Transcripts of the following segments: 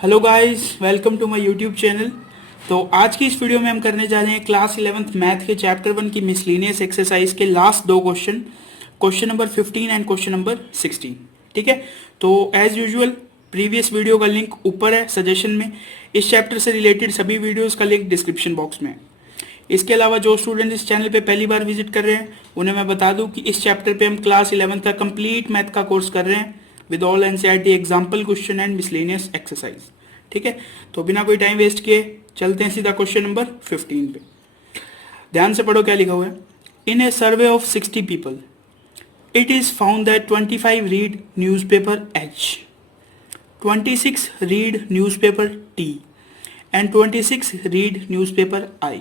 Hello guys, welcome to my YouTube channel. तो आज की इस वीडियो में हम करने जा रहे हैं क्लास 11th मैथ के चैप्टर 1 की मिसलिनियस एक्सरसाइज के लास्ट दो question number 15 and question number 16। ठीक है, तो एज यूजुअल प्रीवियस वीडियो का लिंक ऊपर है सजेशन में। इस चैप्टर से रिलेटेड सभी वीडियोज़ का लिंक डिस्क्रिप्शन बॉक्स में है। इसके अलावा जो स्टूडेंट इस चैनल पे पहली बार विजिट कर रहे हैं उन्हें मैं बता दूं कि इस चैप्टर पे हम क्लास 11th का कंप्लीट मैथ का कोर्स कर रहे हैं with all NCERT example question and miscellaneous exercise. ठीक है, तो बिना कोई टाइम वेस्ट किए चलते हैं सीधा क्वेश्चन नंबर 15 पे। ध्यान से पढ़ो क्या लिखा हुआ है। In a survey of 60 people it is found that 25 read newspaper H, 26 read newspaper T and 26 read newspaper I.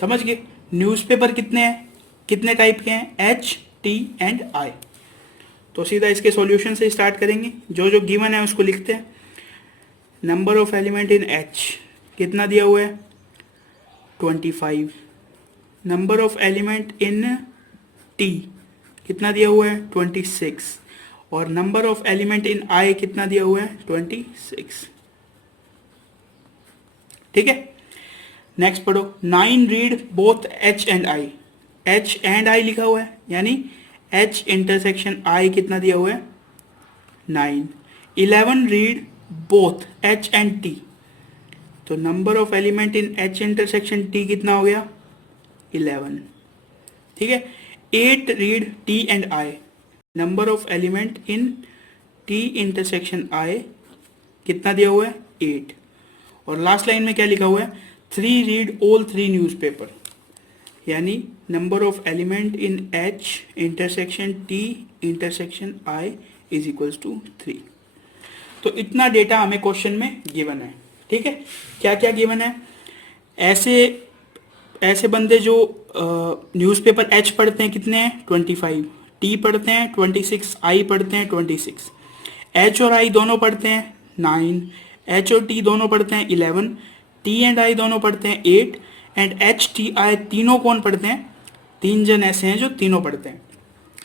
समझ गए? न्यूज़पेपर कितने हैं, कितने टाइप के हैं? H, T and I. तो सीधा इसके सॉल्यूशन से स्टार्ट करेंगे। जो जो गिवन है उसको लिखते हैं। Number of element in H कितना दिया हुआ है? 25। Number of element in T कितना दिया हुआ है? 26। और नंबर ऑफ एलिमेंट इन आई कितना दिया हुआ है? 26। ठीक है, नेक्स्ट पढ़ो। 9 read both H and I. H and I लिखा हुआ है, यानी एच इंटरसेक्शन आई कितना दिया हुआ है? 9। 11 read both H and T, तो number of element in H intersection T कितना हो गया? 11। ठीक है। 8 read T and I, number of element in T intersection I कितना दिया हुआ है? 8। और लास्ट लाइन में क्या लिखा हुआ है? 3 रीड ऑल 3 न्यूज़पेपर, यानी number of element in H intersection T intersection I is equals to 3। तो इतना डेटा हमें क्वेश्चन में गिवन है। ठीक है, क्या क्या गिवन है? ऐसे बंदे जो न्यूज़पेपर एच पढ़ते हैं कितने हैं? 25। टी पढ़ते हैं 26। आई पढ़ते हैं 26। एच और आई दोनों पढ़ते हैं 9। एच और टी दोनों पढ़ते हैं 11। टी एंड आई दोनों पढ़ते हैं 8। एंड एच टी आई तीनों कौन पढ़ते हैं? 3 जन ऐसे हैं जो तीनों पढ़ते हैं।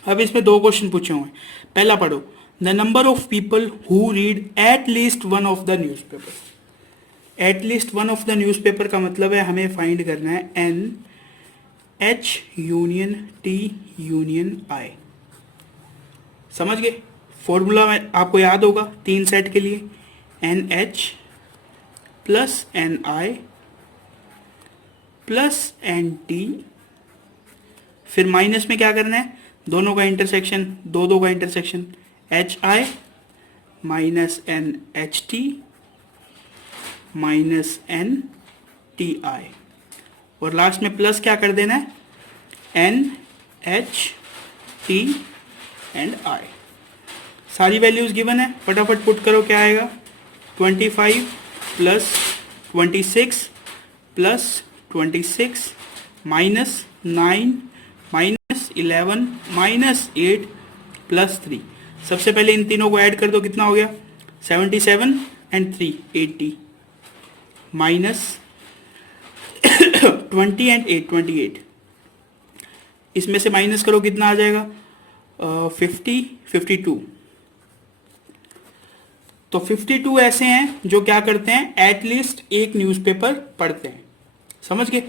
अब इसमें 2 क्वेश्चन पूछे हुए हैं। पहला पढ़ो। The number of people who read at least one of the newspaper. At least one of the newspaper का मतलब है हमें फाइंड करना है N H union T union I. समझ गए? फॉर्मूला आपको याद होगा 3 सेट के लिए, N H plus N I plus N T, फिर माइनस में क्या करना है? दोनों का इंटरसेक्शन, दो का intersection, H I minus N H T minus N T I, और लास्ट में प्लस क्या कर देना है? N H T and I. सारी वैल्यूज गिवन है, फटाफट पुट करो क्या आएगा? 25 plus 26 plus 26 minus 9 minus 11 minus 8 plus 3। सबसे पहले इन तीनों को ऐड कर दो, कितना हो गया? 77 एंड 3 80 माइनस 20 एंड 8 28। इसमें से माइनस करो, कितना आ जाएगा? 50 52। तो 52 ऐसे हैं जो क्या करते हैं? एटलीस्ट एक न्यूज़पेपर पढ़ते हैं। समझ गए?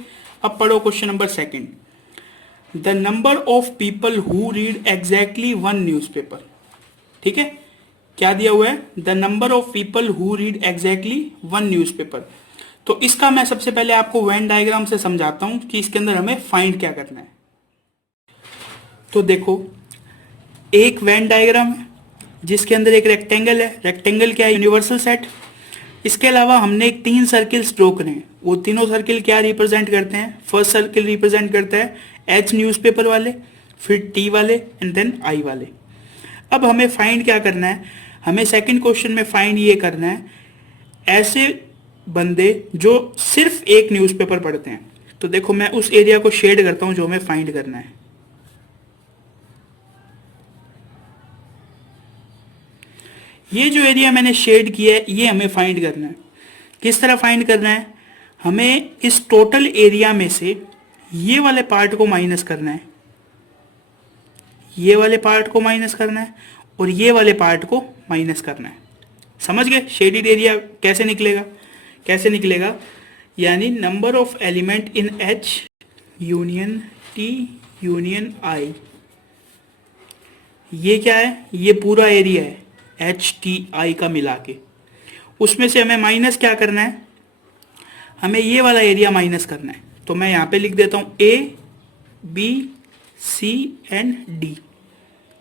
अब पढ़ो question number 2। The number of people who read exactly 1 newspaper. ठीक है, क्या दिया हुआ है? The number of people who read exactly 1 newspaper. तो इसका मैं सबसे पहले आपको वेन डायग्राम से समझाता हूं कि इसके अंदर हमें फाइंड क्या करना है। तो देखो, एक वेन डायग्राम है जिसके अंदर एक रेक्टेंगल है। रेक्टेंगल क्या है? Universal set. इसके अलावा हमने एक 3 सर्किल्स ड्रॉ करे हैं। वो तीनों सर्किल क्या रिप्रेजेंट करते हैं? फर्स्ट सर्किल रिप्रेजेंट करता है एच न्यूज़पेपर वाले, फिर टी वाले एंड देन आई वाले। अब हमें फाइंड क्या करना है? हमें सेकंड क्वेश्चन में फाइंड ये करना है ऐसे बंदे जो सिर्फ एक न्यूज़पेपर पढ़ते हैं। तो देखो, मैं उस एरिया को शेड करता हूं जो हमें फाइंड करना है। ये जो एरिया मैंने शेड किया है ये हमें फाइंड करना है। किस तरह फाइंड करना है? हमें इस टोटल एरिया में से ये वाले पार्ट को माइनस करना है, ये वाले पार्ट को माइनस करना है और ये वाले पार्ट को माइनस करना है। समझ गए शेडेड एरिया कैसे निकलेगा? कैसे निकलेगा? यानी number of element in H union T union I, ये क्या है? ये पूरा एरिया है एच टी आई का मिला के, उसमें से हमें माइनस क्या करना है? हमें ये वाला एरिया माइनस करना है। तो मैं यहाँ पे लिख देता हूँ A B C and D.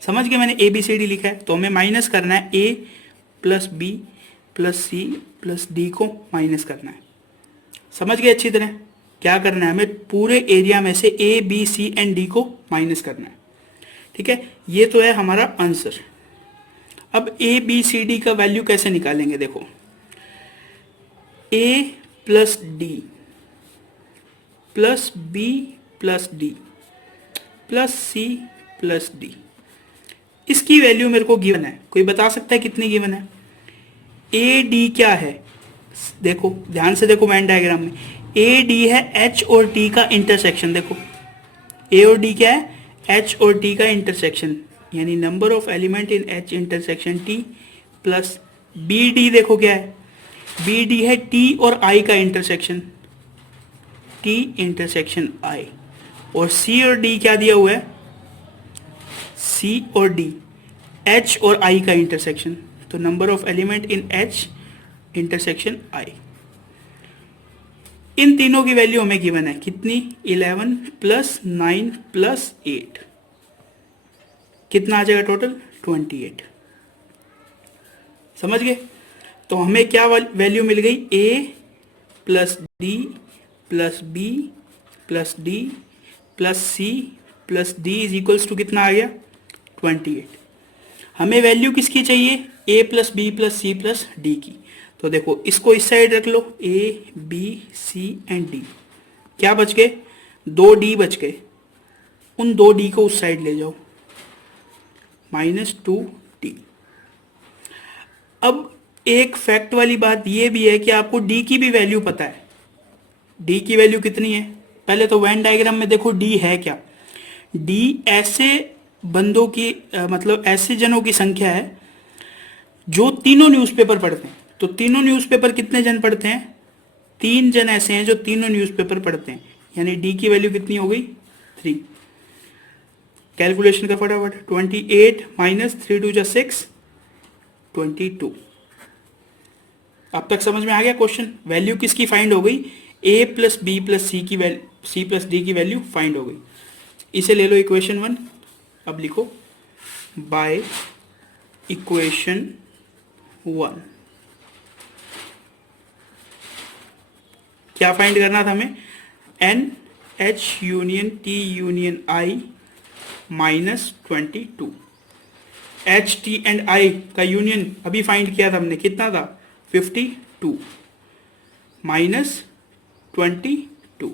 समझ गए? मैंने ए बी सी डी लिखा है, तो हमें माइनस करना है A plus B plus C plus D को माइनस करना है। समझ गए अच्छी तरह? क्या करना है? हमें पूरे एरिया में से A B C and D को माइनस करना है। ठीक है, ये तो है हमारा आंसर। अब ए बी सी डी का वैल्यू कैसे निकालेंगे? देखो, A plus D plus B plus D plus C plus D, इसकी वैल्यू मेरे को गिवन है। कोई बता सकता है कितनी गिवन है? ए डी क्या है? देखो ध्यान से देखो वेन डायग्राम में, ए डी है एच और टी का इंटरसेक्शन। देखो ए और डी क्या है? एच और टी का इंटरसेक्शन, यानी number of element in H intersection T, plus B D देखो क्या है? बी डी है टी और आई का इंटरसेक्शन, टी इंटरसेक्शन आई। और सी और डी क्या दिया हुआ है? सी और डी एच और आई का इंटरसेक्शन, तो number of element in H intersection I. इन तीनों की वैल्यू हमें गिवन है कितनी? 11 प्लस 9 प्लस 8, कितना आ जाएगा टोटल? 28। समझ गए? तो हमें क्या वैल्यू मिल गई? A plus D plus B plus D plus C plus D is equals to कितना आ गया? 28। हमें वैल्यू किसकी चाहिए? A plus B plus C plus D की। तो देखो इसको इस साइड रख लो, A B C and D. क्या बच गए? 2 डी बच गए। उन 2 डी को उस साइड ले जाओ, -2 डी। अब एक फैक्ट वाली बात ये भी है कि आपको डी की भी वैल्यू पता है। डी की वैल्यू कितनी है? पहले तो वेन डायग्राम में देखो डी है क्या? डी ऐसे बंदों की मतलब ऐसे जनों की संख्या है जो तीनों न्यूज़पेपर पढ़ते हैं। तो तीनों न्यूज़पेपर कितने जन पढ़ते हैं? 3 जन ऐसे हैं जो तीनों न्यूज़पेपर पढ़ते हैं, यानी डी की वैल्यू कितनी हो गई? 3। कैलकुलेशन का फटाफट, 28 माइनस 3 2 जा 6, 22। अब तक समझ में आ गया क्वेश्चन? वैल्यू किसकी फाइंड हो गई? ए प्लस बी प्लस सी की वैल्यू, सी प्लस डी की वैल्यू फाइंड हो गई। इसे ले लो इक्वेशन 1। अब लिखो बाय इक्वेशन 1 क्या फाइंड करना था हमें? N H union T union I -22। H T and I का यूनियन अभी फाइंड किया था हमने, कितना था? 52 -22,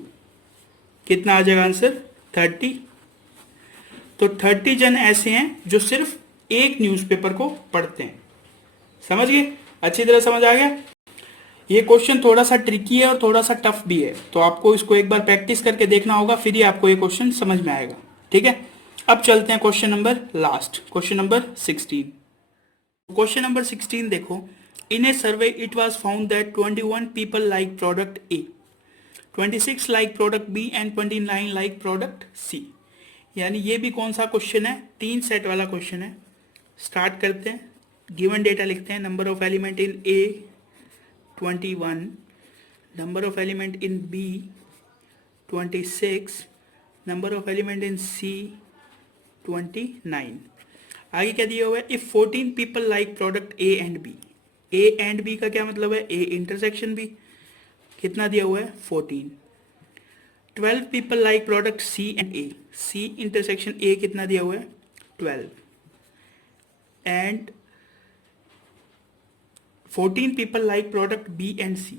कितना आ जाएगा आंसर? 30। तो 30 जन ऐसे हैं जो सिर्फ एक न्यूज़पेपर को पढ़ते हैं। समझ गए? अच्छी तरह समझ आ गया? ये क्वेश्चन थोड़ा सा ट्रिकी है और थोड़ा सा टफ भी है, तो आपको इसको एक बार प्रैक्टिस करके देखना होगा, फिर ही आपको ये क्वेश्चन समझ में आएगा। ठीक है, अब चलते हैं question number last, question number 16। Question number 16 देखो, in a survey it was found that 21 people like product A, 26 like product B and 29 like product C. यानी ये भी कौन सा क्वेश्चन है? 3 सेट वाला क्वेश्चन है। स्टार्ट करते हैं, गिवन डेटा लिखते हैं। Number of element in A 21, number of element in B 26, number of element in C 29। आगे क्या दिया हुआ है? If 14 people like product A and B. A and B का क्या मतलब है? A intersection B. कितना दिया हुआ है? 14। 12 people like product C and A, C intersection A कितना दिया हुआ है? 12। And 14 people like product B and सी,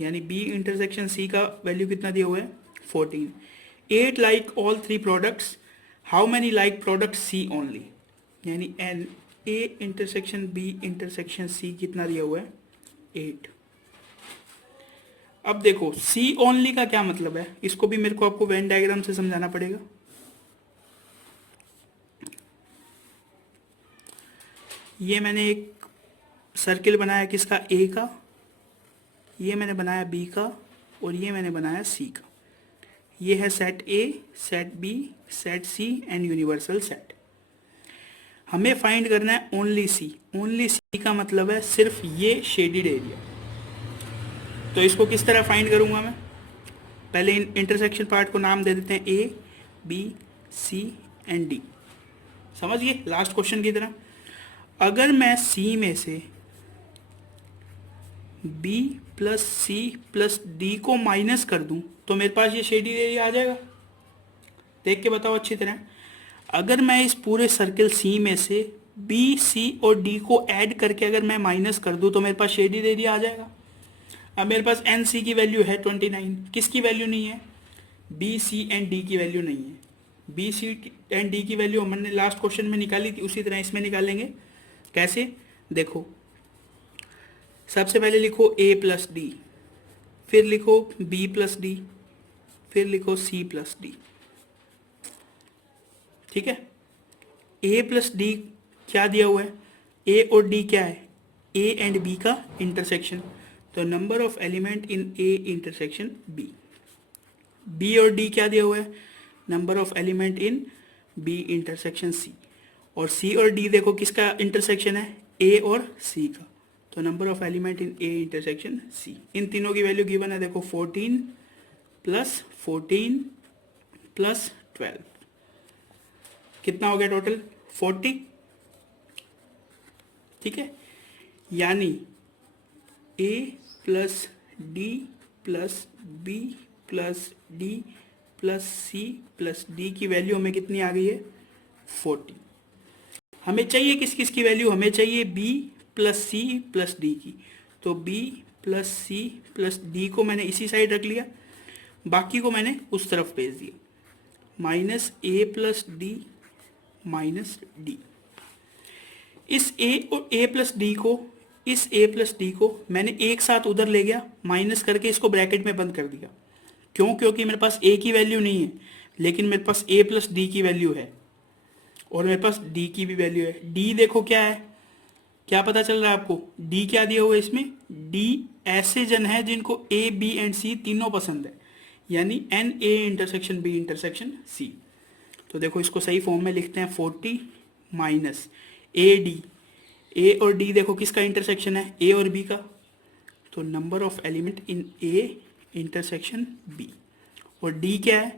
यानी बी इंटरसेक्शन सी का वैल्यू कितना दिया हुआ है? 14। 8 like all 3 products, how many like product C only, यानी N A intersection B intersection C कितना दिया हुआ है? 8। अब देखो सी ओनली का क्या मतलब है? इसको भी मेरे को आपको वेन डायग्राम से समझाना पड़ेगा। ये मैंने एक सर्किल बनाया किसका, ए का, ये मैंने बनाया बी का, और ये मैंने बनाया सी का। ये है set A, set B, set C and universal set. हमें फाइंड करना है ओनली सी। ओनली सी का मतलब है सिर्फ ये शेडेड एरिया। तो इसको किस तरह फाइंड करूंगा मैं, पहले इंटरसेक्शन पार्ट को नाम दे देते हैं A, B, C and D. समझिए लास्ट क्वेश्चन की तरह, अगर मैं सी में से B plus C plus D को माइनस कर दूं तो मेरे पास ये शेडेड एरिया आ जाएगा। देख के बताओ अच्छी तरह। अगर मैं इस पूरे सर्किल सी में से बी, सी और डी को ऐड करके अगर मैं माइनस कर दूं तो मेरे पास शेडेड एरिया आ जाएगा। अब मेरे पास एन सी की वैल्यू है 29, किसकी वैल्यू नहीं है, बी, सी एंड डी की वैल्यू नहीं है। बी, सी एंड डी की वैल्यू हमने लास्ट क्वेश्चन में निकाली थी, उसी तरह इसमें निकालेंगे। कैसे, देखो सबसे पहले लिखो ए प्लस डी, फिर लिखो बी प्लस डी, फिर लिखो सी प्लस डी। ठीक है, ए प्लस डी क्या दिया हुआ है, ए और डी क्या है, ए एंड बी का इंटरसेक्शन, तो number of element in A intersection B. B और डी क्या दिया हुआ है, number of element in B intersection C. और सी और डी देखो किसका इंटरसेक्शन है, ए और सी का, तो number of element in A intersection C. इन तीनों की वैल्यू गिवन है, देखो 14 प्लस 14 प्लस 12, कितना हो गया टोटल 40। ठीक है, यानी A plus D plus B plus D plus C plus D की वैल्यू हमें कितनी आ गई है 40। हमें चाहिए किस किस की वैल्यू, हमें चाहिए B plus C plus D की, तो B plus C plus D को मैंने इसी साइड रख लिया, बाकी को मैंने उस तरफ भेज दिया, माइनस ए प्लस डी माइनस डी। इस ए और ए प्लस डी को, इस ए प्लस डी को मैंने एक साथ उधर ले गया, माइनस करके इसको ब्रैकेट में बंद कर दिया। क्यों, क्योंकि मेरे पास ए की वैल्यू नहीं है, लेकिन मेरे पास ए प्लस डी की वैल्यू है और मेरे पास डी की भी वैल्यू है। डी देखो क्या है, क्या पता चल रहा है आपको, डी क्या दिया हुआ है इसमें, डी ऐसे जन है जिनको ए, बी एंड सी तीनों पसंद है, यानी N A intersection B intersection C. तो देखो इसको सही फॉर्म में लिखते हैं, 40 माइनस ए डी, ए और डी देखो किसका इंटरसेक्शन है, ए और बी का, तो number of element in A intersection B. और डी क्या है,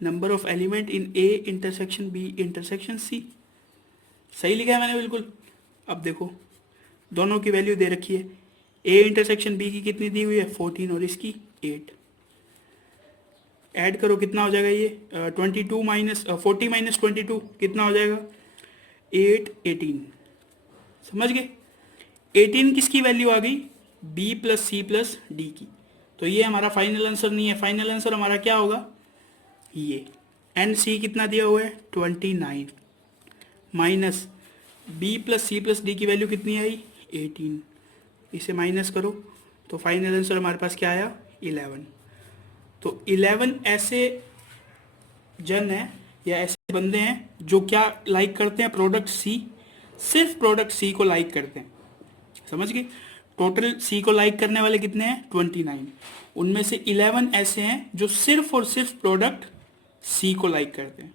number of element in A intersection B intersection C. सही लिखा है मैंने बिल्कुल। अब देखो दोनों की वैल्यू दे रखी है, ए इंटरसेक्शन बी की कितनी दी हुई है 14 और इसकी 8। ऐड करो कितना हो जाएगा ये 22 माइनस 40 माइनस 22 कितना हो जाएगा 8, 18। समझ गए, 18 किसकी वैल्यू आ गई, B plus C plus D की। तो ये हमारा फाइनल आंसर नहीं है, फाइनल आंसर हमारा क्या होगा, ये एन सी कितना दिया हुआ है 29 minus B plus C plus D की वैल्यू कितनी आई 18, इसे माइनस करो तो फाइनल आंसर हमारे पास क्या आया 11। तो 11 ऐसे जन है या ऐसे बंदे हैं जो क्या लाइक करते हैं, प्रोडक्ट सी, सिर्फ प्रोडक्ट सी को लाइक करते हैं। समझ गए, टोटल सी को लाइक करने वाले कितने हैं 29, उनमें से 11 ऐसे हैं जो सिर्फ और सिर्फ प्रोडक्ट सी को लाइक करते हैं।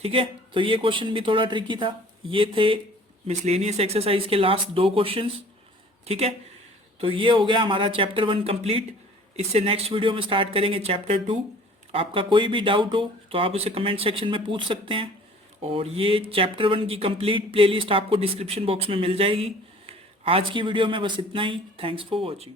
ठीक है, तो ये क्वेश्चन भी थोड़ा ट्रिकी था। ये थे मिसलेनियस एक्सरसाइज के लास्ट 2 क्वेश्चंस। ठीक है, तो ये हो गया हमारा चैप्टर 1 कंप्लीट। इससे नेक्स्ट वीडियो में स्टार्ट करेंगे चैप्टर 2। आपका कोई भी डाउट हो तो आप उसे कमेंट सेक्शन में पूछ सकते हैं, और ये चैप्टर 1 की कंप्लीट प्लेलिस्ट आपको डिस्क्रिप्शन बॉक्स में मिल जाएगी। आज की वीडियो में बस इतना ही। Thanks for watching.